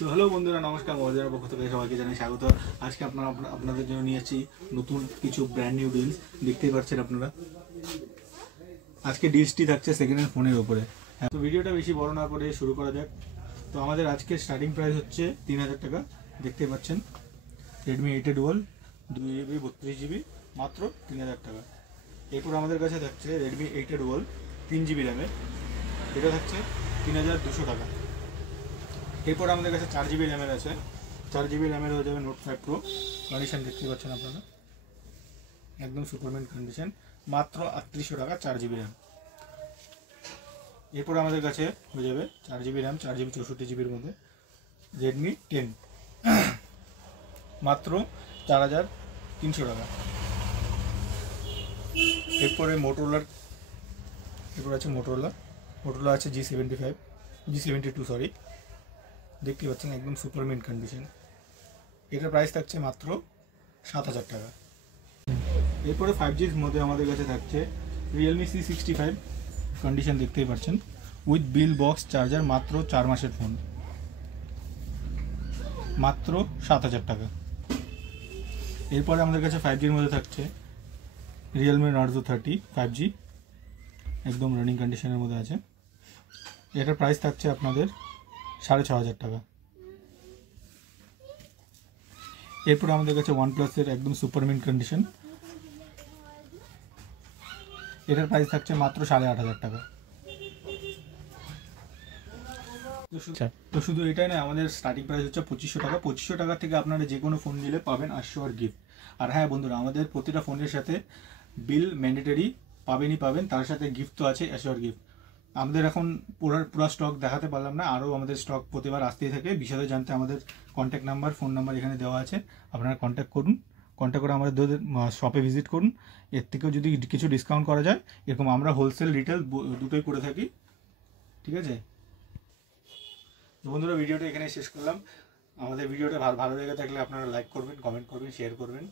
তো হ্যালো বন্ধুরা, নমস্কার। মজার পক্ষ থেকে সবাইকে জানাই স্বাগত। আজকে আপনাদের জন্য নিয়ে আসছি নতুন কিছু ব্র্যান্ড নিউ ডিলস। দেখতেই পাচ্ছেন আপনারা, আজকে ডিলসটি থাকছে সেকেন্ড হ্যান্ড ফোনের উপরে। তো ভিডিওটা বেশি বড় না করে শুরু করা যাক। তো আমাদের আজকে স্টার্টিং প্রাইস হচ্ছে 3000 টাকা। দেখতেই পাচ্ছেন রেডমি 8 ডুয়াল 2GB 32GB মাত্র 3000 টাকা। এরপর আমাদের কাছে থাকছে রেডমি 8 ডুয়াল 3GB র্যামের, এটা থাকছে 3200 টাকা। এরপর আমাদের কাছে 4GB র্যামের আছে, 4GB র্যামের হয়ে যাবে নোট 5 প্রো। কন্ডিশন দেখতে পাচ্ছেন আপনারা, একদম সুপারম্যান কন্ডিশন, মাত্র 3800 টাকা 4GB র্যাম। এরপর আমাদের কাছে হয়ে যাবে 4GB র্যাম 4GB 64GBর মধ্যে রেডমি 10 মাত্র 4300 টাকা। এরপরে এরপর আছে মোটোরোলা আছে G72 সরি, দেখতে পাচ্ছেন একদম সুপারম্যান কন্ডিশন। এটার প্রাইস থাকছে মাত্র 7000 টাকা। এরপরে 5Gর মধ্যে আমাদের কাছে থাকছে রিয়েলমি C65, কন্ডিশন দেখতেই পাচ্ছেন, উইথ বিল বক্স চার্জার, মাত্র 4 মাসের ফোন, মাত্র 7000 টাকা। এরপরে আমাদের কাছে 5Gর মধ্যে থাকছে রিয়েলমি নার্জো 30 5G, একদম রানিং কন্ডিশনের মধ্যে আছে। এটার প্রাইস থাকছে আপনাদের 6500 টাকা। এরপর আমাদের কাছে OnePlus-এর একদম সুপারম্যান কন্ডিশন, এটার প্রাইস থাকছে মাত্র 8500 টাকা। তো শুধু এটাই না, আমাদের স্টার্টিং প্রাইস হচ্ছে 2500 টাকা। 2500 টাকা থেকে আপনারা যে কোনো ফোন নিলে পাবেন অ্যাশিওর গিফট। আর হ্যাঁ বন্ধুরা, আমাদের প্রতিটা ফোনের সাথে বিল ম্যান্ডেটরি পাবেন, তার সাথে গিফট তো আছে, অ্যাশিওর গিফট। আমাদের এখন পুরো স্টক দেখাতে পারলাম না, আরও আমাদের স্টক প্রতিবার আসতেই থাকে। বিশদে জানতে আমাদের কন্ট্যাক্ট নাম্বার, ফোন নাম্বার এখানে দেওয়া আছে, আপনারা কন্ট্যাক্ট করে আমাদের শপে ভিজিট করুন। এর থেকেও যদি কিছু ডিসকাউন্ট করা যায়, এরকম আমরা হোলসেল রিটেল দুটোই করে থাকি, ঠিক আছে। বন্ধুরা, ভিডিওটা এখানে শেষ করলাম। আমাদের ভিডিওটা ভালো লেগে থাকলে আপনারা লাইক করবেন, কমেন্ট করবেন, শেয়ার করবেন।